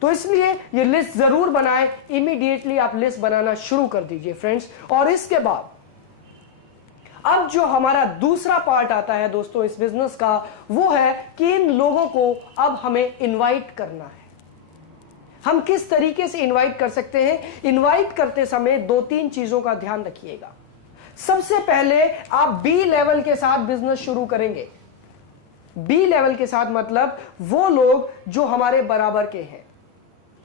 तो इसलिए ये लिस्ट जरूर बनाएं, इमीडिएटली आप लिस्ट बनाना शुरू कर दीजिए फ्रेंड्स। और इसके बाद अब जो हमारा दूसरा पार्ट आता है दोस्तों इस बिजनेस का, वो है कि इन लोगों को अब हमें इनवाइट करना है। हम किस तरीके से इनवाइट कर सकते हैं? इनवाइट करते समय 2-3 चीजों का ध्यान रखिएगा। सबसे पहले आप बी लेवल के साथ बिजनेस शुरू करेंगे। बी लेवल के साथ मतलब वो लोग जो हमारे बराबर के हैं,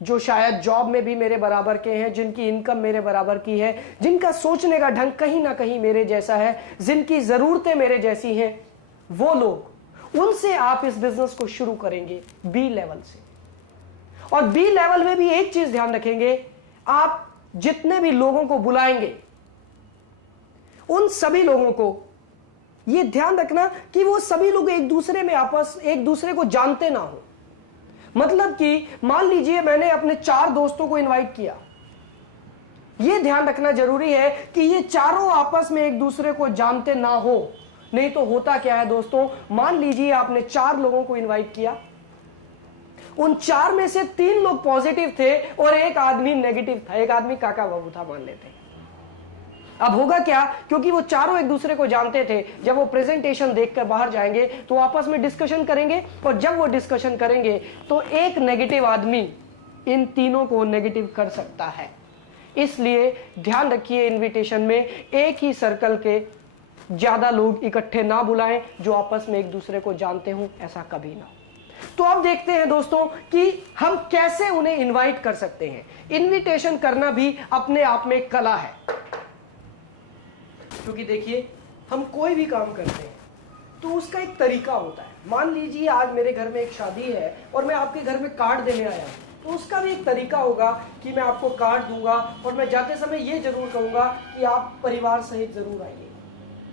जो शायद जॉब में भी मेरे बराबर के हैं, जिनकी इनकम मेरे बराबर की है, जिनका सोचने का ढंग कहीं ना कहीं मेरे जैसा है, जिनकी जरूरतें मेरे जैसी हैं, वो लोग, उनसे आप इस बिजनेस को शुरू करेंगे बी लेवल से। और बी लेवल में भी एक चीज ध्यान रखेंगे, आप जितने भी लोगों को बुलाएंगे उन सभी लोगों को यह ध्यान रखना कि वो सभी लोग एक दूसरे में आपस एक दूसरे को जानते ना हो। मतलब कि मान लीजिए मैंने अपने 4 दोस्तों को इनवाइट किया, यह ध्यान रखना जरूरी है कि ये चारों आपस में एक दूसरे को जानते ना हो। नहीं तो होता क्या है दोस्तों, मान लीजिए आपने 4 लोगों को इनवाइट किया, उन 4 में से 3 लोग पॉजिटिव थे और एक आदमी नेगेटिव था, एक आदमी काका बाबू था मान लेते हैं। अब होगा क्या, क्योंकि वो चारों एक दूसरे को जानते थे, जब वो प्रेजेंटेशन देखकर बाहर जाएंगे तो आपस में डिस्कशन करेंगे, और जब वो डिस्कशन करेंगे तो एक नेगेटिव आदमी इन तीनों को नेगेटिव कर सकता है। इसलिए ध्यान रखिए, इनविटेशन में एक ही सर्कल के ज्यादा लोग इकट्ठे ना बुलाएं जो आपस में एक दूसरे को जानते हो, ऐसा कभी ना। तो अब देखते हैं दोस्तों कि हम कैसे उन्हें इनवाइट कर सकते हैं। इनविटेशन करना भी अपने आप में एक कला है, क्योंकि देखिए हम कोई भी काम करते हैं तो उसका एक तरीका होता है। मान लीजिए आज मेरे घर में एक शादी है और मैं आपके घर में कार्ड देने आया, तो उसका भी एक तरीका होगा कि मैं आपको कार्ड दूंगा और मैं जाते समय ये जरूर कहूंगा कि आप परिवार सहित जरूर आइए।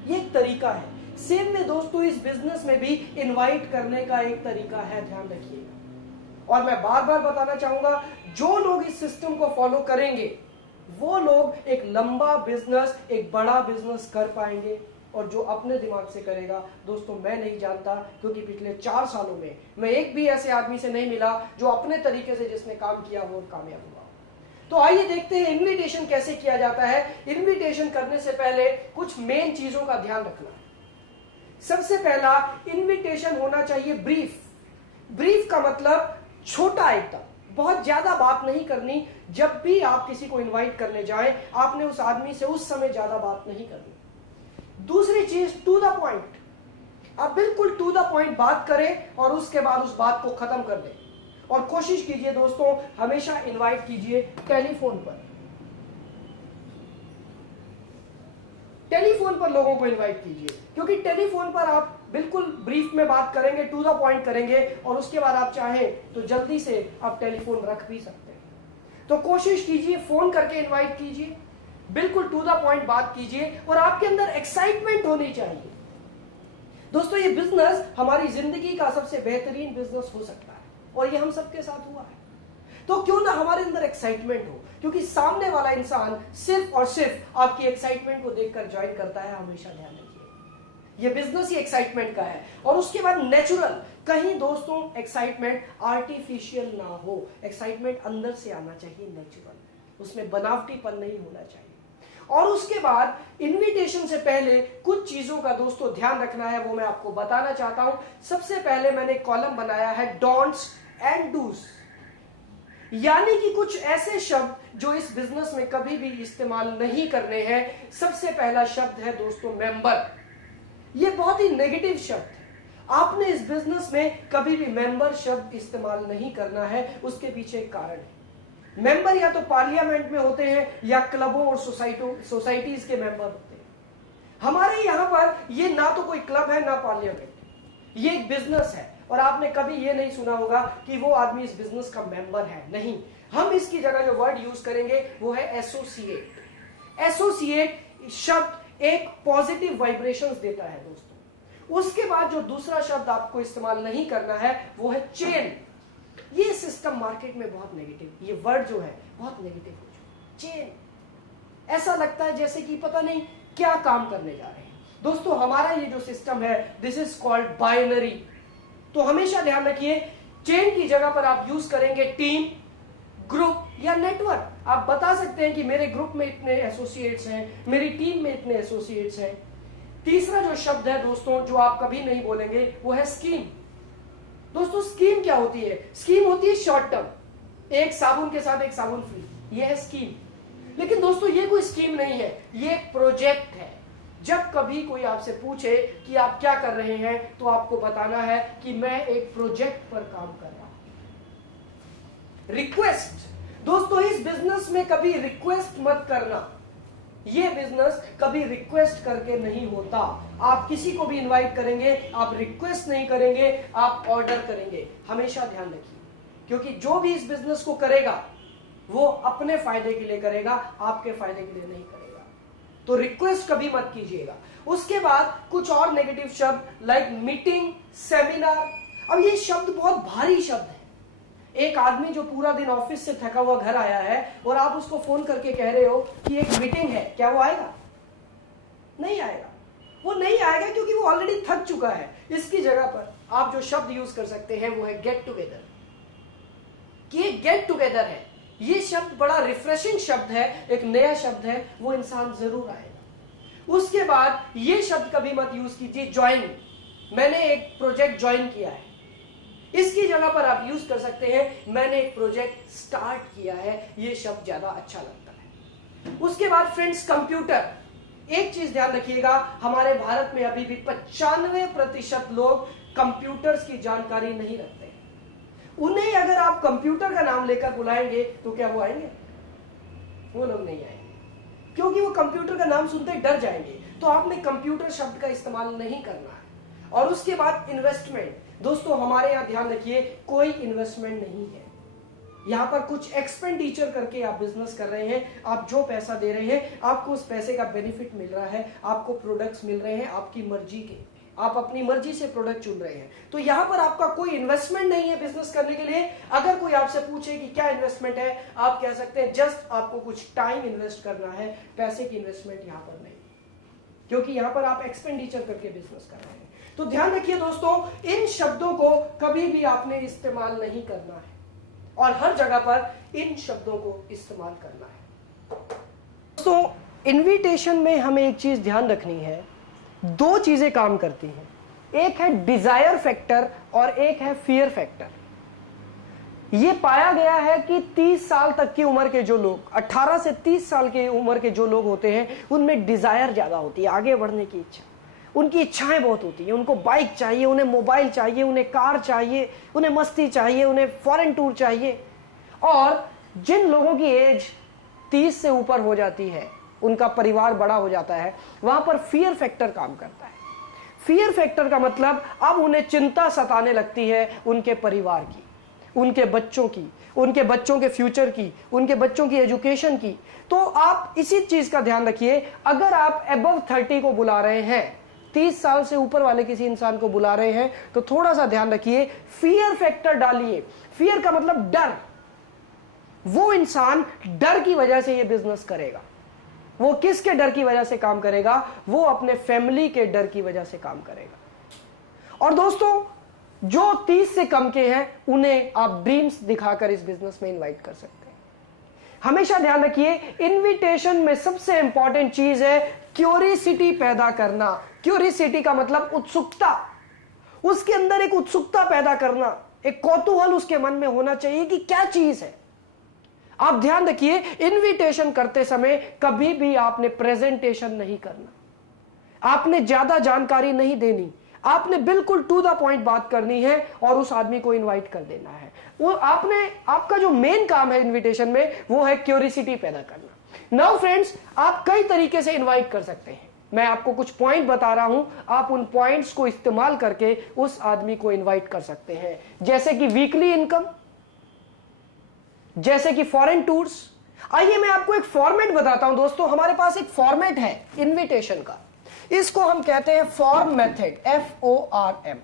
ये एक तरीका है। सेम में दोस्तों इस बिजनेस में भी इनवाइट करने का एक तरीका है, ध्यान रखिएगा। और मैं बार बार बताना चाहूंगा, जो लोग इस सिस्टम को फॉलो करेंगे वो लोग एक लंबा बिजनेस, एक बड़ा बिजनेस कर पाएंगे। और जो अपने दिमाग से करेगा दोस्तों, मैं नहीं जानता, क्योंकि पिछले 4 सालों में मैं एक भी ऐसे आदमी से नहीं मिला जो अपने तरीके से जिसने काम किया वो कामयाब हुआ। तो आइए देखते हैं इनविटेशन कैसे किया जाता है। इनविटेशन करने से पहले कुछ मेन चीजों का ध्यान रखना है। सबसे पहला, इनविटेशन होना चाहिए ब्रीफ। ब्रीफ का मतलब छोटा, एकदम बहुत ज्यादा बात नहीं करनी। जब भी आप किसी को इनवाइट करने जाएं, आपने उस आदमी से उस समय ज्यादा बात नहीं करनी। दूसरी चीज, टू द पॉइंट। आप बिल्कुल टू द पॉइंट बात करें और उसके बाद उस बात को खत्म कर दें। और कोशिश कीजिए दोस्तों, हमेशा इनवाइट कीजिए टेलीफोन पर। टेलीफोन पर लोगों को इनवाइट कीजिए, क्योंकि टेलीफोन पर आप बिल्कुल ब्रीफ में बात करेंगे, टू द पॉइंट करेंगे, और उसके बाद आप चाहें तो जल्दी से आप टेलीफोन रख भी सकते हैं। तो कोशिश कीजिए, फोन करके इनवाइट कीजिए, बिल्कुल टू द पॉइंट बात कीजिए, और आपके अंदर एक्साइटमेंट होनी चाहिए। दोस्तों ये बिजनेस हमारी जिंदगी का सबसे बेहतरीन बिजनेस हो सकता है, और ये हम सबके साथ हुआ है। तो क्यों ना हमारे अंदर एक्साइटमेंट हो, क्योंकि सामने वाला इंसान सिर्फ और सिर्फ आपकी एक्साइटमेंट को देखकर ज्वाइन करता है। हमेशा ध्यान रखिए, ये बिजनेस ही एक्साइटमेंट का है। और उसके बाद नेचुरल, कहीं दोस्तों एक्साइटमेंट आर्टिफिशियल ना हो, एक्साइटमेंट अंदर से आना चाहिए, नेचुरल, उसमें बनावटीपन नहीं होना चाहिए। और उसके बाद इनविटेशन से पहले कुछ चीजों का दोस्तों ध्यान रखना है, वो मैं आपको बताना चाहता हूं। सबसे पहले मैंने कॉलम बनाया है डोंट्स एंड डूस, यानी कि कुछ ऐसे शब्द जो इस बिजनेस में कभी भी इस्तेमाल नहीं करने हैं। सबसे पहला शब्द है दोस्तों मेंबर। ये बहुत ही नेगेटिव शब्द है, आपने इस बिजनेस में कभी भी मेंबर शब्द इस्तेमाल नहीं करना है। उसके पीछे एक कारण है। मेंबर या तो पार्लियामेंट में होते हैं या क्लबों और सोसाइटीज के मेंबर होते हैं। हमारे यहां पर ये ना तो कोई क्लब है ना पार्लियामेंट, ये एक बिजनेस है। और आपने कभी ये नहीं सुना होगा कि वो आदमी इस बिजनेस का मेंबर है, नहीं। हम इसकी जगह जो वर्ड यूज करेंगे वो है एसोसिएट। एसोसिएट शब्द एक पॉजिटिव वाइब्रेशंस देता है दोस्तों। उसके बाद जो दूसरा शब्द आपको इस्तेमाल नहीं करना है वो है चेन। ये सिस्टम मार्केट में बहुत नेगेटिव, ये वर्ड जो है बहुत नेगेटिव हो चुका। चेन, ऐसा लगता है जैसे कि पता नहीं क्या काम करने जा रहे हैं। दोस्तों हमारा ये जो सिस्टम है, दिस इज कॉल्ड बाइनरी। तो हमेशा ध्यान रखिए, चेन की जगह पर आप यूज करेंगे टीम, ग्रुप या नेटवर्क। आप बता सकते हैं कि मेरे ग्रुप में इतने एसोसिएट्स हैं, मेरी टीम में इतने एसोसिएट्स हैं। तीसरा जो शब्द है दोस्तों जो आप कभी नहीं बोलेंगे वो है स्कीम। दोस्तों स्कीम क्या होती है? स्कीम होती है शॉर्ट टर्म, एक साबुन के साथ एक साबुन फ्री, ये है स्कीम। लेकिन दोस्तों ये कोई स्कीम नहीं है, ये एक प्रोजेक्ट है। जब कभी कोई आपसे पूछे कि आप क्या कर रहे हैं तो आपको बताना है कि मैं एक प्रोजेक्ट पर काम कर रहा हूं। रिक्वेस्ट, दोस्तों इस बिजनेस में कभी रिक्वेस्ट मत करना। ये बिजनेस कभी रिक्वेस्ट करके नहीं होता। आप किसी को भी इनवाइट करेंगे, आप रिक्वेस्ट नहीं करेंगे, आप ऑर्डर करेंगे। हमेशा ध्यान रखिए, क्योंकि जो भी इस बिजनेस को करेगा वो अपने फायदे के लिए करेगा, आपके फायदे के लिए नहीं करेगा। तो रिक्वेस्ट कभी मत कीजिएगा। उसके बाद कुछ और नेगेटिव शब्द लाइक मीटिंग, सेमिनार। अब ये शब्द बहुत भारी शब्द है। एक आदमी जो पूरा दिन ऑफिस से थका हुआ घर आया है और आप उसको फोन करके कह रहे हो कि एक मीटिंग है, क्या वो आएगा? नहीं आएगा। वो नहीं आएगा क्योंकि वो ऑलरेडी थक चुका है। इसकी जगह पर आप जो शब्द यूज कर सकते हैं वो है गेट टुगेदर। कि गेट टुगेदर है, ये शब्द बड़ा रिफ्रेशिंग शब्द है, एक नया शब्द है, वो इंसान जरूर आएगा। उसके बाद ये शब्द कभी मत यूज कीजिए ज्वाइन। मैंने एक प्रोजेक्ट ज्वाइन किया है, इसकी जगह पर आप यूज कर सकते हैं मैंने एक प्रोजेक्ट स्टार्ट किया है। ये शब्द ज्यादा अच्छा लगता है। उसके बाद फ्रेंड्स कंप्यूटर। एक चीज ध्यान रखिएगा, हमारे भारत में अभी भी 95% लोग कंप्यूटर्स की जानकारी नहीं रखते हैं। उन्हें अगर आप कंप्यूटर का नाम लेकर बुलाएंगे तो क्या वो आएंगे? वो लोग नहीं आएंगे, क्योंकि वो कंप्यूटर का नाम सुनते ही डर जाएंगे। तो आपने कंप्यूटर शब्द का इस्तेमाल नहीं करना है। और उसके बाद इन्वेस्टमेंट। दोस्तों हमारे यहां ध्यान रखिए, कोई इन्वेस्टमेंट नहीं है। यहां पर कुछ एक्सपेंडिचर करके आप बिजनेस कर रहे हैं। आप जो पैसा दे रहे हैं आपको उस पैसे का बेनिफिट मिल रहा है, आपको प्रोडक्ट्स मिल रहे हैं आपकी मर्जी के, आप अपनी मर्जी से प्रोडक्ट चुन रहे हैं। तो यहां पर आपका कोई इन्वेस्टमेंट नहीं है बिजनेस करने के लिए। अगर कोई आपसे पूछे कि क्या इन्वेस्टमेंट है, आप कह सकते हैं जस्ट आपको कुछ टाइम इन्वेस्ट करना है, पैसे की इन्वेस्टमेंट यहां पर नहीं, क्योंकि यहां पर आप एक्सपेंडिचर करके बिजनेस कर रहे हैं। तो ध्यान रखिए दोस्तों, इन शब्दों को कभी भी आपने इस्तेमाल नहीं करना है और हर जगह पर इन शब्दों को इस्तेमाल करना है। दोस्तों इनविटेशन में हमें एक चीज ध्यान रखनी है, दो चीजें काम करती हैं, एक है डिजायर फैक्टर और एक है फियर फैक्टर। यह पाया गया है कि 30 साल तक की उम्र के जो लोग, 18 से 30 साल की उम्र के जो लोग होते हैं उनमें डिजायर ज्यादा होती है, आगे बढ़ने की इच्छा, उनकी इच्छाएं बहुत होती हैं। उनको बाइक चाहिए, उन्हें मोबाइल चाहिए, उन्हें कार चाहिए, उन्हें मस्ती चाहिए, उन्हें फॉरेन टूर चाहिए। और जिन लोगों की एज 30 से ऊपर हो जाती है, उनका परिवार बड़ा हो जाता है, वहां पर फियर फैक्टर काम करता है। फियर फैक्टर का मतलब अब उन्हें चिंता सताने लगती है उनके परिवार की, उनके बच्चों की, उनके बच्चों के फ्यूचर की, उनके बच्चों की एजुकेशन की। तो आप इसी चीज का ध्यान रखिए, अगर आप अबव 30 को बुला रहे हैं, 30 साल से ऊपर वाले किसी इंसान को बुला रहे हैं, तो थोड़ा सा ध्यान रखिए, फियर फैक्टर डालिए। फियर का मतलब डर। वो इंसान डर की वजह से ये बिजनेस करेगा। वो किसके डर की वजह से काम करेगा? वो अपने फैमिली के डर की वजह से काम करेगा। और दोस्तों जो 30 से कम के हैं उन्हें आप ड्रीम्स दिखाकर इस बिजनेस में इनवाइट कर सकते हैं। हमेशा ध्यान रखिए, इनविटेशन में सबसे इंपॉर्टेंट चीज है क्यूरियोसिटी पैदा करना। क्यूरियोसिटी का मतलब उत्सुकता, उसके अंदर एक उत्सुकता पैदा करना, एक कौतूहल उसके मन में होना चाहिए कि क्या चीज है। आप ध्यान रखिए, इनविटेशन करते समय कभी भी आपने प्रेजेंटेशन नहीं करना, आपने ज्यादा जानकारी नहीं देनी, आपने बिल्कुल टू द पॉइंट बात करनी है और उस आदमी को इनवाइट कर देना है। वो आपका जो मेन काम है इनविटेशन में वो है क्यूरियोसिटी पैदा करना। नाउ फ्रेंड्स, आप कई तरीके से इनवाइट कर सकते हैं। मैं आपको कुछ पॉइंट बता रहा हूं, आप उन पॉइंट्स को इस्तेमाल करके उस आदमी को इनवाइट कर सकते हैं, जैसे कि वीकली इनकम, जैसे कि फॉरेन टूर्स। आइए मैं आपको एक फॉर्मेट बताता हूं दोस्तों। हमारे पास एक फॉर्मेट है इनविटेशन का, इसको हम कहते हैं फॉर्म मेथड, FORM।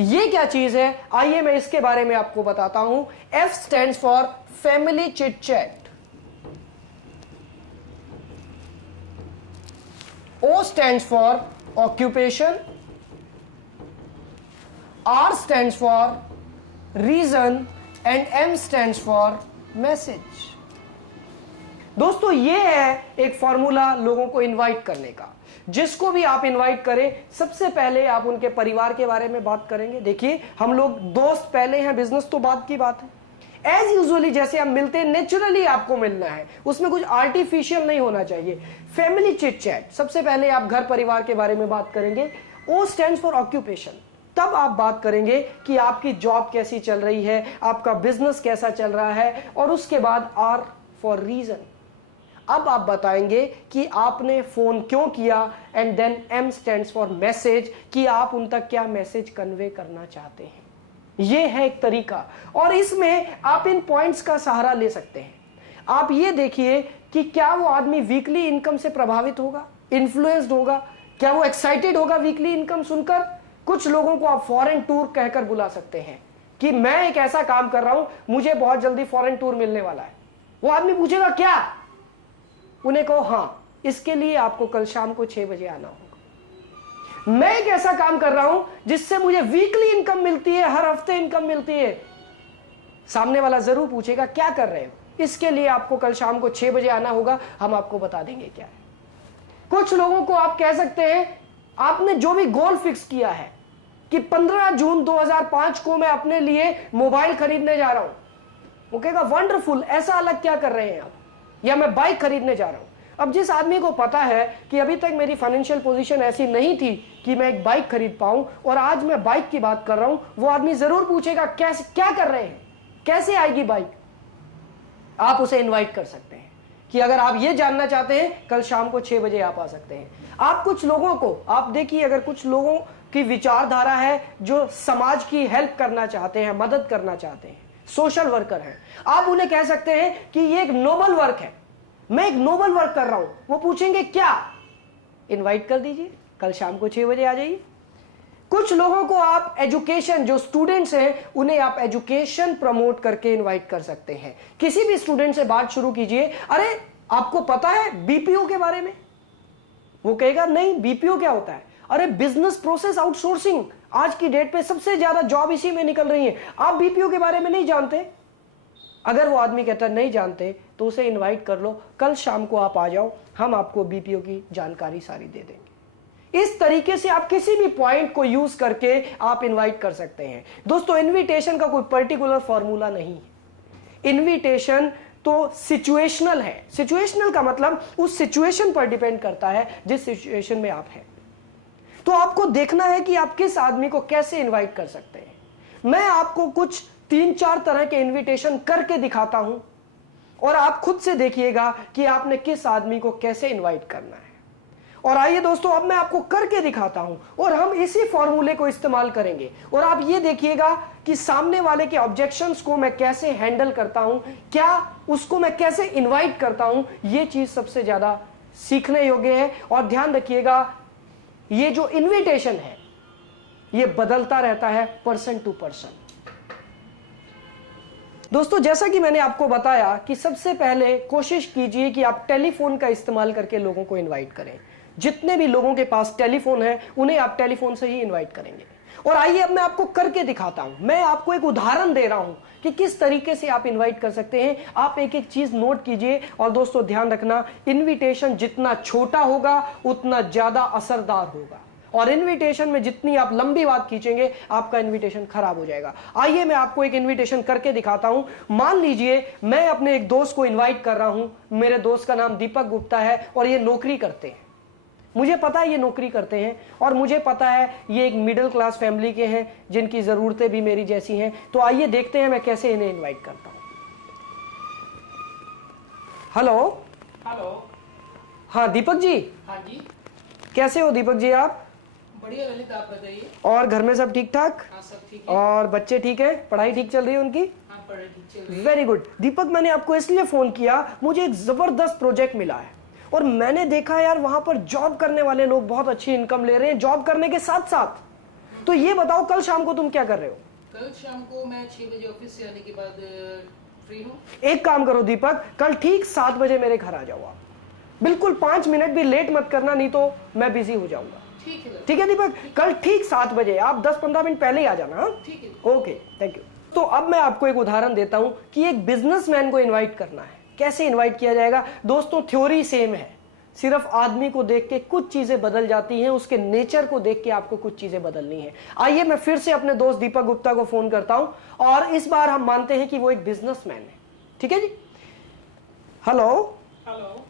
ये क्या चीज है, आइए मैं इसके बारे में आपको बताता हूं। F stands for family chit chat, O stands for occupation, R stands for reason, and M stands for message. दोस्तों ये है एक फॉर्मूला लोगों को इनवाइट करने का। जिसको भी आप इनवाइट करें, सबसे पहले आप उनके परिवार के बारे में बात करेंगे। देखिए हम लोग दोस्त पहले हैं, बिजनेस तो बात की बात है। एज यूजुअली जैसे हम मिलते हैं, नेचुरली आपको मिलना है, उसमें कुछ आर्टिफिशियल नहीं होना चाहिए। फैमिली चिट चैट, सबसे पहले आप घर परिवार के बारे में बात करेंगे। O stands for occupation. तब आप बात करेंगे कि आपकी जॉब कैसी चल रही है, आपका बिजनेस कैसा चल रहा है, और उसके बाद R फॉर रीजन। अब आप बताएंगे कि आपने फोन क्यों किया, and then M stands for message, कि आप उन तक क्या मैसेज कन्वे करना चाहते हैं। यह है एक तरीका, और इसमें आप इन पॉइंट्स का सहारा ले सकते हैं। आप ये देखिए कि क्या वो आदमी वीकली इनकम से प्रभावित होगा, इन्फ्लुएंस्ड होगा, क्या वो एक्साइटेड होगा वीकली इनकम सुनकर। कुछ लोगों को आप फॉरेन टूर कहकर बुला सकते हैं कि मैं एक ऐसा काम कर रहा हूं, मुझे बहुत जल्दी फॉरेन टूर मिलने वाला है। वो आदमी पूछेगा क्या, उन्हें कहो हाँ, इसके लिए आपको कल शाम को 6 बजे आना होगा। मैं एक ऐसा काम कर रहा हूं जिससे मुझे वीकली इनकम मिलती है, हर हफ्ते इनकम मिलती है। सामने वाला जरूर पूछेगा क्या कर रहे हो, इसके लिए आपको कल शाम को 6 बजे आना होगा, हम आपको बता देंगे क्या है। कुछ लोगों को आप कह सकते हैं, आपने जो भी गोल फिक्स किया है कि 15 जून 2005 को मैं अपने लिए मोबाइल खरीदने जा रहा हूं, वो कहेगा वंडरफुल, ऐसा अलग क्या कर रहे हैं आप, या मैं बाइक खरीदने जा रहा हूं। अब जिस आदमी को पता है कि अभी तक मेरी फाइनेंशियल पोजीशन ऐसी नहीं थी कि मैं एक बाइक खरीद पाऊं, और आज मैं बाइक की बात कर रहा हूं, वो आदमी जरूर पूछेगा कैसे, क्या कर रहे हैं, कैसे आएगी बाइक। आप उसे इनवाइट कर सकते हैं कि अगर आप ये जानना चाहते हैं, कल शाम को 6 बजे आप आ सकते हैं। आप कुछ लोगों को, आप देखिए अगर कुछ लोगों की विचारधारा है जो समाज की हेल्प करना चाहते हैं, मदद करना चाहते हैं, सोशल वर्कर हैं, आप उन्हें कह सकते हैं कि ये एक नोबल वर्क है, मैं एक नोबल वर्क कर रहा हूं। वो पूछेंगे क्या, इनवाइट कर दीजिए, कल शाम को 6 बजे आ जाइए। कुछ लोगों को आप एजुकेशन, जो स्टूडेंट्स हैं उन्हें आप एजुकेशन प्रमोट करके इनवाइट कर सकते हैं। किसी भी स्टूडेंट से बात शुरू कीजिए, अरे आपको पता है बीपीओ के बारे में, वो कहेगा नहीं बीपीओ क्या होता है, अरे बिजनेस प्रोसेस आउटसोर्सिंग, आज की डेट पे सबसे ज्यादा जॉब इसी में निकल रही है, आप बीपीओ के बारे में नहीं जानते। अगर वो आदमी कहता नहीं जानते तो उसे इनवाइट कर लो, कल शाम को आप आ जाओ, हम आपको बीपीओ की जानकारी सारी दे देंगे। इस तरीके से आप किसी भी पॉइंट को यूज करके आप इनवाइट कर सकते हैं। दोस्तों इनविटेशन का कोई पर्टिकुलर फॉर्मूला नहीं है। इनविटेशन तो सिचुएशनल है। सिचुएशनल का मतलब उस सिचुएशन पर डिपेंड करता है जिस सिचुएशन में आप हैं। तो आपको देखना है कि आप किस आदमी को कैसे इनवाइट कर सकते हैं। मैं आपको कुछ 3-4 तरह के इनविटेशन करके दिखाता हूं, और आप खुद से देखिएगा कि आपने किस आदमी को कैसे इनवाइट करना है। और आइए दोस्तों, अब मैं आपको करके दिखाता हूं, और हम इसी फॉर्मूले को इस्तेमाल करेंगे, और आप ये देखिएगा कि सामने वाले के ऑब्जेक्शंस को मैं कैसे हैंडल करता हूं, क्या उसको मैं कैसे इनवाइट करता हूं। ये चीज सबसे ज्यादा सीखने योग्य है। और ध्यान रखिएगा, ये जो इनविटेशन है ये बदलता रहता है पर्सन टू पर्सन। दोस्तों जैसा कि मैंने आपको बताया कि सबसे पहले कोशिश कीजिए कि आप टेलीफोन का इस्तेमाल करके लोगों को इनवाइट करें। जितने भी लोगों के पास टेलीफोन है उन्हें आप टेलीफोन से ही इनवाइट करेंगे। और आइए अब मैं आपको करके दिखाता हूं। मैं आपको एक उदाहरण दे रहा हूं कि किस तरीके से आप इनवाइट कर सकते हैं। आप एक एक चीज नोट कीजिए। और दोस्तों ध्यान रखना, इनविटेशन जितना छोटा होगा उतना ज्यादा असरदार होगा, और इनविटेशन में जितनी आप लंबी बात खींचेंगे आपका इनविटेशन खराब हो जाएगा। आइए मैं आपको एक इनविटेशन करके दिखाता हूं। मान लीजिए मैं अपने एक दोस्त को इनवाइट कर रहा हूं। मेरे दोस्त का नाम दीपक गुप्ता है और ये नौकरी करते हैं। मुझे पता है ये नौकरी करते हैं, और मुझे पता है ये एक मिडिल क्लास फैमिली के हैं जिनकी जरूरतें भी मेरी जैसी हैं। तो आइए देखते हैं मैं कैसे इन्हें इनवाइट करता हूं। हेलो। हेलो। हाँ दीपक जी। हाँ जी। कैसे हो दीपक जी आप? बढ़िया ललित, आप बताइए। और घर में सब ठीक ठाक? हाँ सब ठीक है। और बच्चे ठीक है? पढ़ाई ठीक चल रही है उनकी? हाँ पढ़ाई ठीक चल रही है। Very good. दीपक मैंने आपको इसलिए फोन किया, मुझे एक जबरदस्त प्रोजेक्ट मिला है और मैंने देखा यार वहां पर जॉब करने वाले लोग बहुत अच्छी इनकम ले रहे हैं जॉब करने के साथ साथ। तो ये बताओ कल शाम को तुम क्या कर रहे हो? कल शाम को मैं 6 बजे ऑफिस से आने के बाद फ्री हूँ। एक काम करो दीपक, कल ठीक 7 बजे मेरे घर आ जाओ आप। बिल्कुल 5 मिनट भी लेट मत करना, नहीं तो मैं बिजी हो जाऊंगा। ठीक है दीपक, कल ठीक 7 बजे आप 10-15 मिनट पहले ही आ जाना। ठीक है। Okay, thank you. दोस्तों अब मैं आपको एक उदाहरण देता हूं कि एक बिजनेसमैन को इनवाइट करना है, कैसे इनवाइट किया जाएगा। दोस्तों थ्योरी सेम है, सिर्फ आदमी को देख के कुछ चीजें बदल जाती हैं, उसके नेचर को देख के आपको कुछ चीजें बदलनी है। आइए मैं फिर से अपने दोस्त दीपक गुप्ता को फोन करता हूं और इस बार हम मानते हैं कि वो एक बिजनेसमैन है। ठीक है जी। हेलो। हेलो।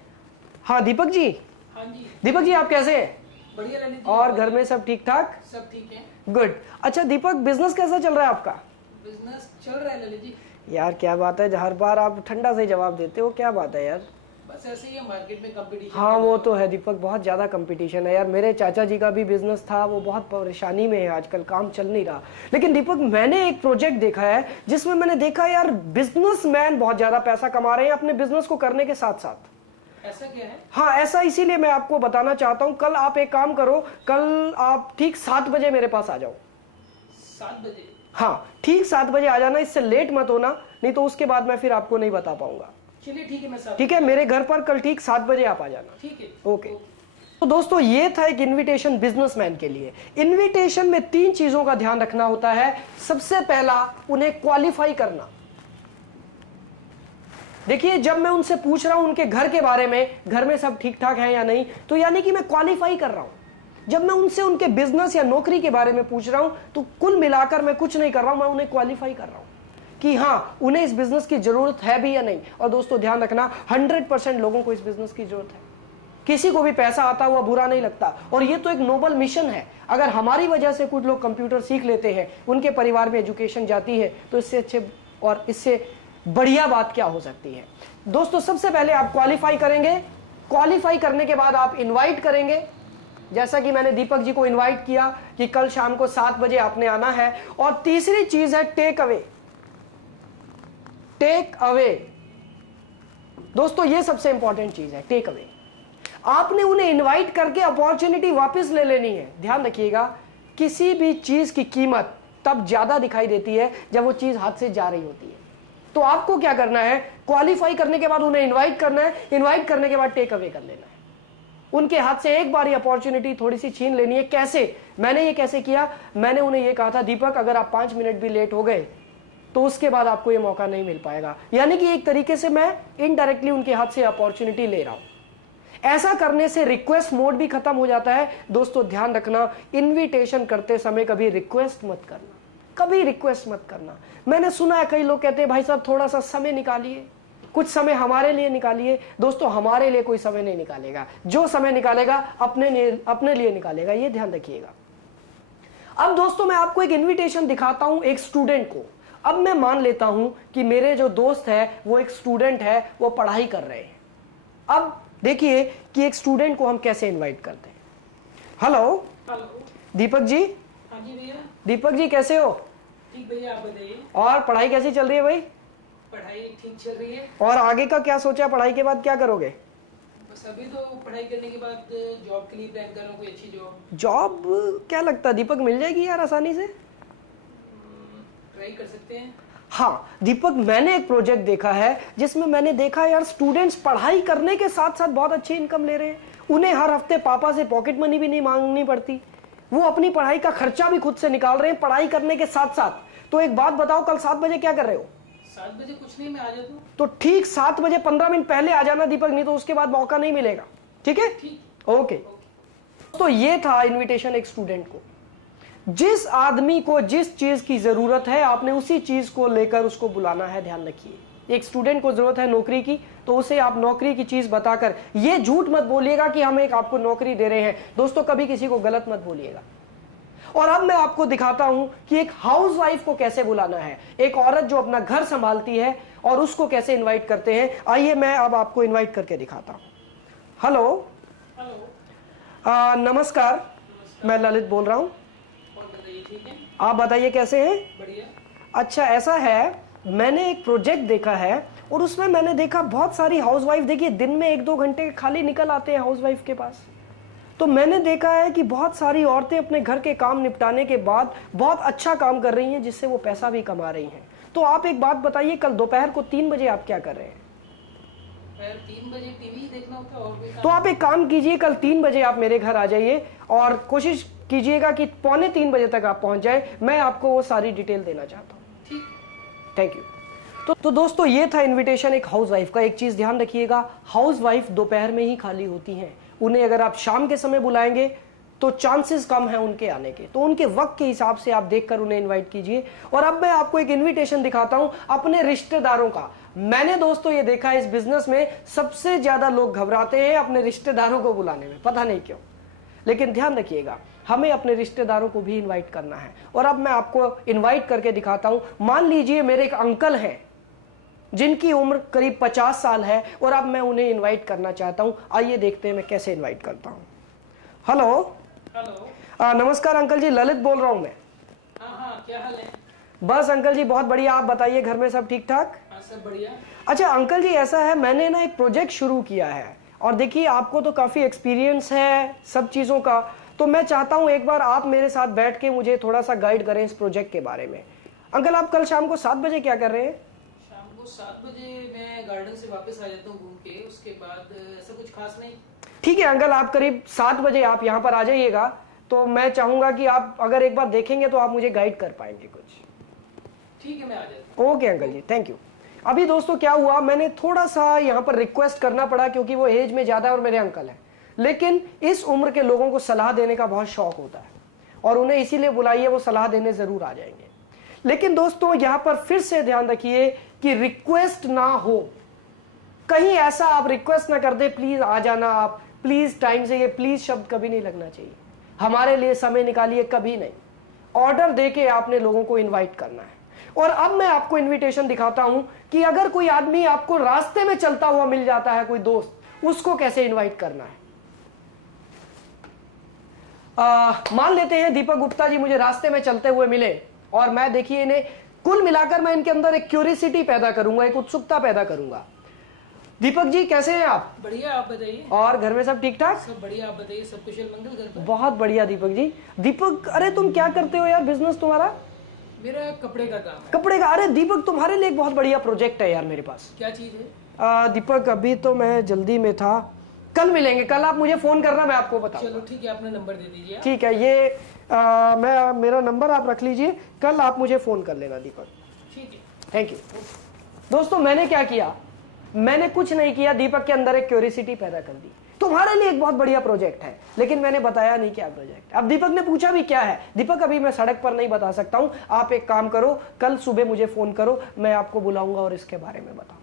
हाँ दीपक जी। हाँ जी। दीपक जी आप कैसे हैं? बढ़िया ललित जी। और घर में सब ठीक ठाक? सब ठीक है। गुड। अच्छा दीपक, बिजनेस कैसा चल रहा है आपका? बिजनेस चल रहा है ललित जी। यार क्या बात है, हर बार आप ठंडा से जवाब देते हो, क्या बात है यार? बस ऐसे ही है, मार्केट में कंपटीशन। हाँ वो तो है दीपक, बहुत ज्यादा कंपटीशन है यार। मेरे चाचा जी का भी बिजनेस था, वो बहुत परेशानी में है आजकल, काम चल नहीं रहा। लेकिन दीपक मैंने एक प्रोजेक्ट देखा है जिसमें मैंने देखा यार बिजनेसमैन बहुत ज्यादा पैसा कमा रहे हैं अपने बिजनेस को करने के साथ साथ। ऐसा क्या है? हाँ ऐसा इसीलिए मैं आपको बताना चाहता हूँ। कल आप एक काम करो, कल आप ठीक 7 बजे मेरे पास आ जाओ। 7 बजे? हाँ ठीक 7 बजे आ जाना, इससे लेट मत होना, नहीं तो उसके बाद मैं फिर आपको नहीं बता पाऊंगा। चलिए ठीक है, मैं 7। ठीक है, मेरे घर पर कल ठीक 7 बजे आप आ जाना। ठीक है। ओके। तो दोस्तों ये था एक इनविटेशन बिजनेसमैन के लिए। इनविटेशन में 3 चीजों का ध्यान रखना होता है। सबसे पहला, उन्हें क्वालिफाई करना। देखिए जब मैं उनसे पूछ रहा हूं उनके घर के बारे में, घर में सब ठीक ठाक है या नहीं, तो यानी कि मैं क्वालिफाई कर रहा हूं। जब मैं उनसे उनके बिजनेस या नौकरी के बारे में पूछ रहा हूं तो कुल मिलाकर मैं कुछ नहीं कर रहा हूं, मैं उन्हें क्वालिफाई कर रहा हूं कि हाँ उन्हें इस बिजनेस की जरूरत है भी या नहीं। और दोस्तों ध्यान रखना, 100% लोगों को इस बिजनेस की जरूरत है। किसी को भी पैसा आता हुआ बुरा नहीं लगता, और ये तो एक नोबल मिशन है। अगर हमारी वजह से कुछ लोग कंप्यूटर सीख लेते हैं, उनके परिवार में एजुकेशन जाती है, तो इससे अच्छे और इससे बढ़िया बात क्या हो सकती है। दोस्तों सबसे पहले आप क्वालिफाई करेंगे, क्वालिफाई करने के बाद आप इनवाइट करेंगे। जैसा कि मैंने दीपक जी को इनवाइट किया कि कल शाम को 7 बजे आपने आना है। और तीसरी चीज है टेक अवे। टेक अवे दोस्तों ये सबसे इंपॉर्टेंट चीज है, टेक अवे। आपने उन्हें इनवाइट करके अपॉर्चुनिटी वापस ले लेनी है। ध्यान रखिएगा, किसी भी चीज की कीमत तब ज्यादा दिखाई देती है जब वो चीज हाथ से जा रही होती है। तो आपको क्या करना है, क्वालिफाई करने के बाद उन्हें इनवाइट करना है, इनवाइट करने के बाद टेक अवे कर लेना है। उनके हाथ से एक बार ये अपॉर्चुनिटी थोड़ी सी छीन लेनी है। कैसे? मैंने ये कैसे किया, मैंने उन्हें ये कहा था दीपक अगर आप 5 मिनट भी लेट हो गए तो उसके बाद आपको ये मौका नहीं मिल पाएगा। यानी कि एक तरीके से मैं इनडायरेक्टली उनके हाथ से अपॉर्चुनिटी ले रहा हूं। ऐसा करने से रिक्वेस्ट मोड भी खत्म हो जाता है। दोस्तों ध्यान रखना, इनविटेशन करते समय कभी रिक्वेस्ट मत करना, कभी रिक्वेस्ट मत करना। मैंने सुना है कई लोग कहते हैं भाई साहब थोड़ा सा समय निकालिए, कुछ समय हमारे लिए निकालिए। दोस्तों हमारे लिए कोई समय नहीं निकालेगा, जो समय निकालेगा अपने लिए निकालेगा, ये ध्यान रखिएगा। अब दोस्तों मैं आपको एक इनविटेशन दिखाता हूं एक स्टूडेंट को। अब मैं मान लेता हूं कि मेरे जो दोस्त है वो एक स्टूडेंट है, वो पढ़ाई कर रहे हैं। अब देखिए कि एक स्टूडेंट को हम कैसे इनवाइट करते हैं। हेलो। हेलो दीपक जी। हाँ जी भैया। दीपक जी कैसे हो? ठीक भैया, आप बताइए। और पढ़ाई कैसी चल रही है भाई? पढ़ाई ठीक चल रही है। और आगे का क्या सोचा, पढ़ाई के बाद क्या करोगे? बस अभी तो पढ़ाई करने के बाद जॉब के लिए प्लान कर रहा हूँ, कोई अच्छी जॉब। जॉब क्या लगता है दीपक मिल जाएगी यार आसानी से? ट्राई कर सकते हैं। हाँ दीपक, मैंने एक प्रोजेक्ट देखा है जिसमें मैंने देखा यार स्टूडेंट्स पढ़ाई करने के साथ साथ बहुत अच्छी इनकम ले रहे हैं। उन्हें हर हफ्ते पापा से पॉकेट मनी भी नहीं मांगनी पड़ती, वो अपनी पढ़ाई का खर्चा भी खुद से निकाल रहे हैं पढ़ाई करने के साथ साथ। तो एक बात बताओ, कल 7 बजे क्या कर रहे हो? 7 बजे कुछ नहीं, मैं आ जाता हूँ। तो ठीक 7 बजे 15 मिनट पहले आ जाना दीपक, नहीं तो उसके बाद मौका नहीं मिलेगा। ठीक है? ठीक। ओके। तो ये था इनविटेशन एक स्टूडेंट को। जिस आदमी को जिस चीज की जरूरत है आपने उसी चीज को लेकर उसको बुलाना है। ध्यान रखिए, एक स्टूडेंट को जरूरत है नौकरी की, तो उसे आप नौकरी की चीज बताकर ये झूठ मत बोलिएगा कि हम एक आपको नौकरी दे रहे हैं। दोस्तों कभी किसी को गलत मत बोलिएगा। और अब मैं आपको दिखाता हूं कि एक हाउसवाइफ को कैसे बुलाना है, एक औरत जो अपना घर संभालती है, और उसको कैसे इनवाइट करते हैं। आइए मैं अब आपको इनवाइट करके दिखाता हूं। हेलो। हेलो। नमस्कार, मैं ललित बोल रहा हूं। और बताइए, ठीक है? आप बताइए कैसे हैं? बढ़िया। अच्छा ऐसा है, मैंने एक प्रोजेक्ट देखा है और उसमें मैंने देखा बहुत सारी हाउसवाइफ, देखिए दिन में 1-2 घंटे खाली निकल आते हैं हाउसवाइफ के पास। तो मैंने देखा है कि बहुत सारी औरतें अपने घर के काम निपटाने के बाद बहुत अच्छा काम कर रही हैं, जिससे वो पैसा भी कमा रही हैं। तो आप एक बात बताइए, कल दोपहर को 3 बजे आप क्या कर रहे हैं? 3 बजे टीवी देखना होता है और कोई काम? तो आप एक काम कीजिए, कल 3 बजे आप मेरे घर आ जाइए और कोशिश कीजिएगा कि 2:45 बजे तक आप पहुंच जाए। मैं आपको वो सारी डिटेल देना चाहता हूँ। ठीक। Thank you. तो दोस्तों ये था इनविटेशन एक हाउसवाइफ का। एक चीज ध्यान रखिएगा, हाउसवाइफ दोपहर में ही खाली होती हैं। उन्हें अगर आप शाम के समय बुलाएंगे तो चांसेस कम है उनके आने के, तो उनके वक्त के हिसाब से आप देखकर उन्हें इनवाइट कीजिए। और अब मैं आपको एक इनविटेशन दिखाता हूं अपने रिश्तेदारों का। मैंने दोस्तों ये देखा है इस बिजनेस में सबसे ज्यादा लोग घबराते हैं अपने रिश्तेदारों को बुलाने में, पता नहीं क्यों। लेकिन ध्यान रखिएगा, हमें अपने रिश्तेदारों को भी इनवाइट करना है। और अब मैं आपको इनवाइट करके दिखाता हूं। मान लीजिए मेरे एक अंकल हैं जिनकी उम्र करीब 50 साल है और अब मैं उन्हें इनवाइट करना चाहता हूं। आइए देखते हैं मैं कैसे इनवाइट करता हूं। Hello hello. नमस्कार अंकल जी, ललित बोल रहा हूं मैं। हाँ, क्या हाल है? बस अंकल जी बहुत बढ़िया, आप बताइए घर में सब ठीक ठाक? हाँ, सब बढ़िया। अच्छा अंकल जी, ऐसा है मैंने ना एक प्रोजेक्ट शुरू किया है और देखिए आपको तो काफी एक्सपीरियंस है सब चीजों का, तो मैं चाहता हूं एक बार आप मेरे साथ बैठ के मुझे थोड़ा सा गाइड करें इस प्रोजेक्ट के बारे में। अंकल आप कल शाम को 7 बजे क्या कर रहे हैं? शाम को 7 बजे मैं गार्डन से वापस आ जाता हूँ घूम के, उसके बाद ऐसा कुछ खास नहीं। ठीक है अंकल, आप करीब 7 बजे आप यहाँ पर आ जाइएगा। तो मैं चाहूंगा कि आप अगर एक बार देखेंगे तो आप मुझे गाइड कर पाएंगे कुछ। ठीक है, मैं आ जाता हूँ। Okay uncle ji, thank you. अभी दोस्तों क्या हुआ, मैंने थोड़ा सा यहाँ पर रिक्वेस्ट करना पड़ा क्योंकि वो एज में ज्यादा है और मेरे अंकल हैं, लेकिन इस उम्र के लोगों को सलाह देने का बहुत शौक होता है और उन्हें इसीलिए बुलाइए, वो सलाह देने जरूर आ जाएंगे। लेकिन दोस्तों यहाँ पर फिर से ध्यान रखिए कि रिक्वेस्ट ना हो, कहीं ऐसा आप रिक्वेस्ट ना कर दे प्लीज आ जाना आप, प्लीज टाइम से, ये प्लीज शब्द कभी नहीं लगना चाहिए। हमारे लिए समय निकालिए, कभी नहीं। ऑर्डर देके आपने लोगों को इनवाइट करना है। और अब मैं आपको इनविटेशन दिखाता हूं कि अगर कोई आदमी आपको रास्ते में चलता हुआ मिल जाता है, कोई दोस्त, उसको कैसे इनवाइट करना है। मान लेते हैं दीपक गुप्ता जी मुझे रास्ते में चलते हुए मिले और मैं देखिए इन्हें कुल मिलाकर मैं इनके अंदर एक क्यूरियोसिटी पैदा करूंगा, एक उत्सुकता पैदा करूंगा। दीपक जी कैसे हैं आप? बढ़िया, आप बताइए। और घर में सब ठीक ठाक? सब बढ़िया, आप बताइए, सब कुशल मंगल घर पर? बहुत बढ़िया दीपक जी। दीपक अरे तुम क्या करते हो यार, बिजनेस तुम्हारा? मेरा कपड़े का काम है। कपड़े का? अरे दीपक तुम्हारे लिए एक बहुत बढ़िया प्रोजेक्ट है यार मेरे पास। क्या चीज है? दीपक अभी तो मैं जल्दी में था, कल मिलेंगे, कल आप मुझे फोन करना, मैं आपको बताऊंगा। चलो ठीक है, अपना नंबर दे दीजिए आप। ठीक है, ये मैं मेरा नंबर आप रख लीजिए, कल आप मुझे फोन कर लेना दीपक। ठीक है, थैंक यू। दोस्तों मैंने क्या किया, मैंने कुछ नहीं किया, दीपक के अंदर एक क्यूरियोसिटी पैदा कर दी। तुम्हारे लिए एक बहुत बढ़िया प्रोजेक्ट है, लेकिन मैंने बताया नहीं क्या प्रोजेक्ट। अब दीपक ने पूछा भी क्या है। दीपक अभी मैं सड़क पर नहीं बता सकता हूं, आप एक काम करो, कल सुबह मुझे फोन करो, मैं आपको बुलाऊंगा और इसके बारे में बताऊंगा।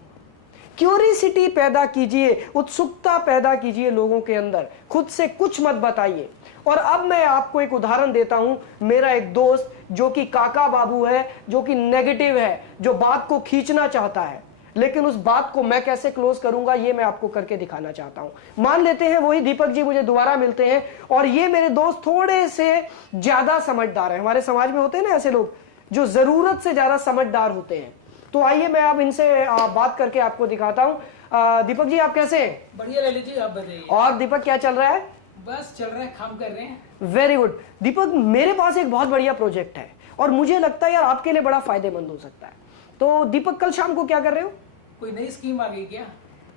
क्यूरियोसिटी पैदा कीजिए, उत्सुकता पैदा कीजिए लोगों के अंदर, खुद से कुछ मत बताइए। और अब मैं आपको एक उदाहरण देता हूं। मेरा एक दोस्त जो कि काका बाबू है, जो कि नेगेटिव है, जो बात को खींचना चाहता है, लेकिन उस बात को मैं कैसे क्लोज करूंगा ये मैं आपको करके दिखाना चाहता हूं। मान लेते हैं वही दीपक जी मुझे दोबारा मिलते हैं और ये मेरे दोस्त थोड़े से ज्यादा समझदार हैं। हमारे समाज में होते हैं ना ऐसे लोग जो जरूरत से ज्यादा समझदार होते हैं। तो आइए मैं अब इनसे बात करके आपको दिखाता हूं। दीपक जी आप कैसे हैं? बढ़िया ललित जी, आप बताइए। और दीपक क्या चल रहा है? बस चल रहा है, काम कर रहे हैं। Very good. दीपक मेरे पास एक बहुत बढ़िया प्रोजेक्ट है और मुझे लगता है यार आपके लिए बड़ा फायदेमंद हो सकता है। तो दीपक कल शाम को क्या कर रहे हो? कोई नई स्कीम आ गई क्या?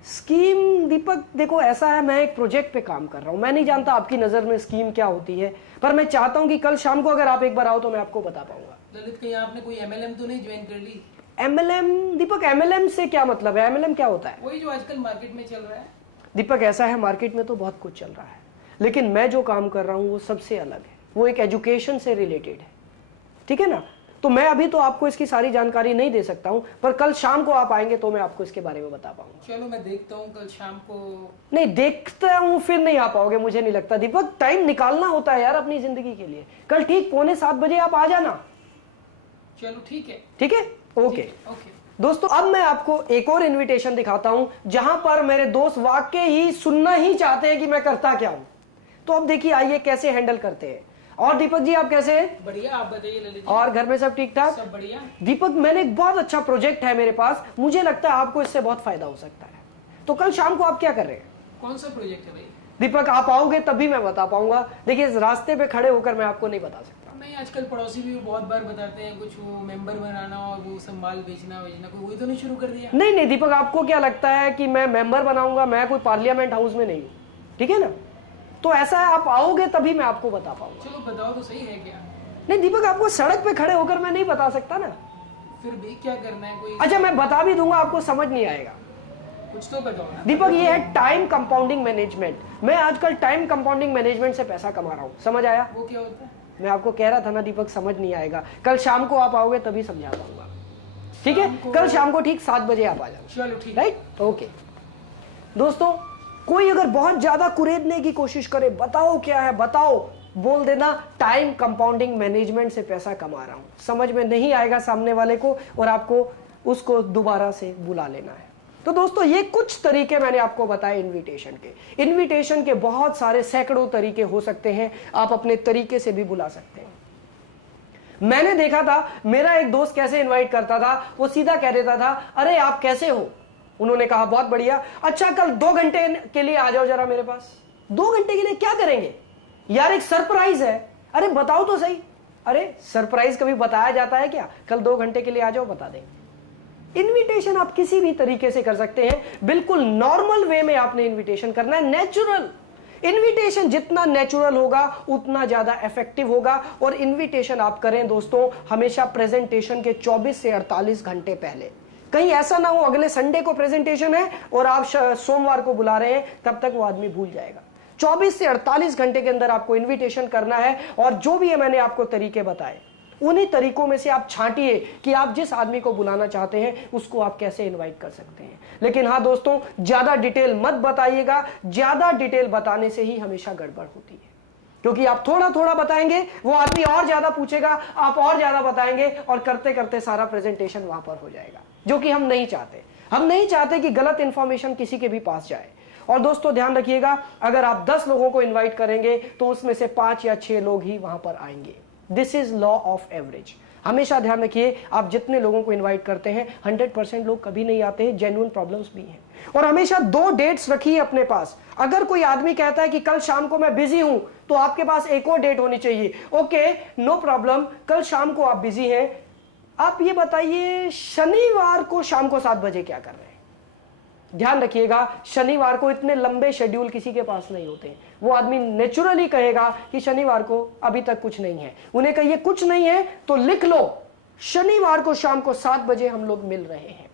स्कीम? दीपक देखो ऐसा है, मैं एक प्रोजेक्ट पे काम कर रहा हूं, मैं नहीं जानता आपकी नजर में स्कीम क्या होती है, पर मैं चाहता हूं कि कल शाम को अगर आप एक बार आओ तो मैं आपको बता पाऊंगा। ललित कहीं आपने कोई MLM तो नहीं ज्वाइन कर ली? MLM? दीपक MLM से क्या मतलब है? MLM क्या होता है? वही जो आजकल मार्केट में चल रहा है। दीपक ऐसा है, मार्केट में तो बहुत कुछ चल रहा है, लेकिन मैं जो काम कर रहा हूं वो सबसे अलग है, वो एक एजुकेशन से रिलेटेड है, ठीक है ना। तो मैं अभी तो आपको इसकी सारी जानकारी नहीं दे सकता हूं, पर कल शाम को आप आएंगे तो मैं आपको इसके बारे में बता पाऊंगा। चलो मैं देखता हूँ कल शाम को। नहीं देखता हूं फिर नहीं आ पाओगे, मुझे नहीं लगता। दीपक टाइम निकालना होता है यार अपनी जिंदगी के लिए। कल ठीक 6:45 बजे आप आ जाना। चलो ठीक है। ठीक है, ओके। ओके दोस्तों अब मैं आपको एक और इनविटेशन दिखाता हूं जहां पर मेरे दोस्त वाकई ही सुनना ही चाहते हैं कि मैं करता क्या हूं। तो अब देखिए आइए कैसे हैंडल करते हैं। और दीपक जी आप कैसे हैं? बढ़िया, आप बताइए ललित जी। और घर में सब ठीक ठाक? सब बढ़िया। दीपक मैंने एक बहुत अच्छा प्रोजेक्ट है मेरे पास, मुझे लगता है आपको इससे बहुत फायदा हो सकता है। तो कल शाम को आप क्या कर रहे हैं? कौन सा प्रोजेक्ट है भाई? दीपक आप आओगे तभी मैं बता पाऊंगा। देखिए इस रास्ते पे खड़े होकर मैं आपको नहीं बता सकता। नहीं, आजकल पड़ोसी भी बहुत बार बताते हैं कुछ, वो मेंबर बनाना और वो सब माल बेचना कोई वही तो नहीं शुरू कर दिया? नहीं नहीं दीपक, आपको क्या लगता है कि मैं मेंबर बनाऊंगा? मैं कोई पार्लियामेंट हाउस में नहीं हूँ, ठीक है ना। तो ऐसा है आप आओगे तभी मैं आपको बता पाऊंगा। चलो बताओ तो सही है क्या? नहीं दीपक, आपको सड़क पे खड़े होकर मैं नहीं बता सकता ना। फिर भी क्या करना है कोई? अच्छा, मैं बता भी दूंगा, आपको समझ नहीं आएगा। कुछ तो बताओ ना दीपक, ये है टाइम कंपाउंडिंग मैनेजमेंट। मैं आजकल टाइम कंपाउंडिंग मैनेजमेंट से पैसा कमा रहा हूं, समझ आया? वो क्या होता है? मैं आपको कह रहा था ना दीपक, समझ नहीं आएगा, कल शाम को आप आओगे तभी समझा पाऊंगा। ठीक है, कल शाम को ठीक 7 बजे आप आ जाओ। चलो ठीक, राइट, ओके। दोस्तों, कोई अगर बहुत ज्यादा कुरेदने की कोशिश करे, बताओ क्या है बताओ, बोल देना टाइम कंपाउंडिंग मैनेजमेंट से पैसा कमा रहा हूं। समझ में नहीं आएगा सामने वाले को और आपको उसको दोबारा से बुला लेना है। तो दोस्तों, ये कुछ तरीके मैंने आपको बताए इनविटेशन के। इनविटेशन के बहुत सारे सैकड़ों तरीके हो सकते हैं, आप अपने तरीके से भी बुला सकते हैं। मैंने देखा था मेरा एक दोस्त कैसे इनवाइट करता था, वो सीधा कह देता था, अरे आप कैसे हो? उन्होंने कहा बहुत बढ़िया, अच्छा कल 2 घंटे के लिए आ जाओ जरा मेरे पास। 2 घंटे के लिए क्या करेंगे यार? एक सरप्राइज है। अरे बताओ तो सही। अरे सरप्राइज कभी बताया जाता है क्या? कल 2 घंटे के लिए आ जाओ, बता देंगे। इनविटेशन आप किसी भी तरीके से कर सकते हैं, बिल्कुल नॉर्मल वे में आपने इनविटेशन करना है, नेचुरल। इनविटेशन जितना नेचुरल होगा उतना ज्यादा इफेक्टिव होगा। और इनविटेशन आप करें दोस्तों हमेशा प्रेजेंटेशन के 24 से 48 घंटे पहले। कहीं ऐसा ना हो अगले संडे को प्रेजेंटेशन है और आप सोमवार को बुला रहे हैं, तब तक वो आदमी भूल जाएगा। 24 से 48 घंटे के अंदर आपको इनविटेशन करना है। और जो भी है मैंने आपको तरीके बताए, उन्हीं तरीकों में से आप छांटिए कि आप जिस आदमी को बुलाना चाहते हैं उसको आप कैसे इनवाइट कर सकते हैं। लेकिन हाँ दोस्तों, ज्यादा डिटेल मत बताइएगा, ज्यादा डिटेल बताने से ही हमेशा गड़बड़ होती है। क्योंकि आप थोड़ा थोड़ा बताएंगे, वो आदमी और ज्यादा पूछेगा, आप और ज्यादा बताएंगे और करते करते सारा प्रेजेंटेशन वहां पर हो जाएगा, जो कि हम नहीं चाहते। हम नहीं चाहते कि गलत इंफॉर्मेशन किसी के भी पास जाए। और दोस्तों ध्यान रखिएगा, अगर आप 10 लोगों को इन्वाइट करेंगे तो उसमें से 5 या 6 लोग ही वहां पर आएंगे। This is law of average. हमेशा ध्यान रखिए, आप जितने लोगों को इनवाइट करते हैं 100% लोग कभी नहीं आते हैं, जेन्युइन प्रॉब्लम्स भी हैं। और हमेशा 2 डेट्स रखिए अपने पास। अगर कोई आदमी कहता है कि कल शाम को मैं बिजी हूं, तो आपके पास एक और डेट होनी चाहिए। ओके, नो प्रॉब्लम, कल शाम को आप बिजी हैं, आप ये बताइए शनिवार को शाम को 7 बजे क्या कर रहे हैं? ध्यान रखिएगा, शनिवार को इतने लंबे शेड्यूल किसी के पास नहीं होते। वो आदमी नेचुरली कहेगा कि शनिवार को अभी तक कुछ नहीं है। उन्हें कहिए कुछ नहीं है तो लिख लो, शनिवार को शाम को 7 बजे हम लोग मिल रहे हैं।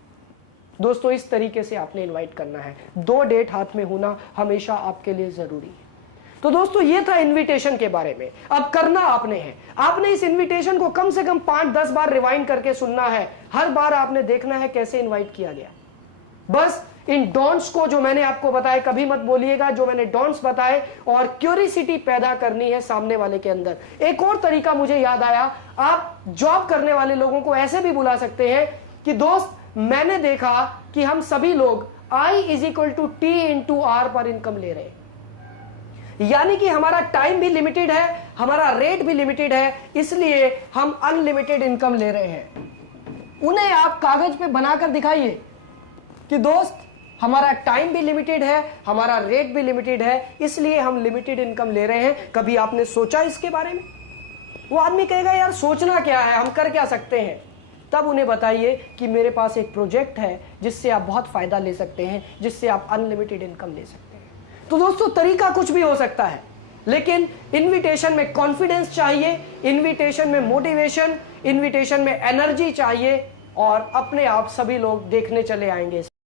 दोस्तों, इस तरीके से आपने इनवाइट करना है। 2 डेट हाथ में होना हमेशा आपके लिए जरूरी है। तो दोस्तों, ये था इनविटेशन के बारे में। अब करना आपने है, आपने इस इनविटेशन को कम से कम 5-10 बार रिवाइंड करके सुनना है। हर बार आपने देखना है कैसे इनवाइट किया गया। बस इन डॉन्ट्स को जो मैंने आपको बताए कभी मत बोलिएगा, जो मैंने डॉन्ट्स बताए, और क्यूरियोसिटी पैदा करनी है सामने वाले के अंदर। एक और तरीका मुझे याद आया, आप जॉब करने वाले लोगों को ऐसे भी बुला सकते हैं कि दोस्त, मैंने देखा कि हम सभी लोग I = T/R पर इनकम ले रहे हैं। यानी कि हमारा टाइम भी लिमिटेड है, हमारा रेट भी लिमिटेड है, इसलिए हम अनलिमिटेड इनकम ले रहे हैं। उन्हें आप कागज पे बनाकर दिखाइए कि दोस्त, हमारा टाइम भी लिमिटेड है, हमारा रेट भी लिमिटेड है, इसलिए हम लिमिटेड इनकम ले रहे हैं। कभी आपने सोचा इसके बारे में? वो आदमी कहेगा यार सोचना क्या है, हम कर क्या सकते हैं? तब उन्हें बताइए कि मेरे पास एक प्रोजेक्ट है जिससे आप बहुत फायदा ले सकते हैं, जिससे आप अनलिमिटेड इनकम ले सकते हैं। तो दोस्तों, तरीका कुछ भी हो सकता है, लेकिन इनविटेशन में कॉन्फिडेंस चाहिए, इनविटेशन में मोटिवेशन, इनविटेशन में एनर्जी चाहिए, और अपने आप सभी लोग देखने चले आएंगे।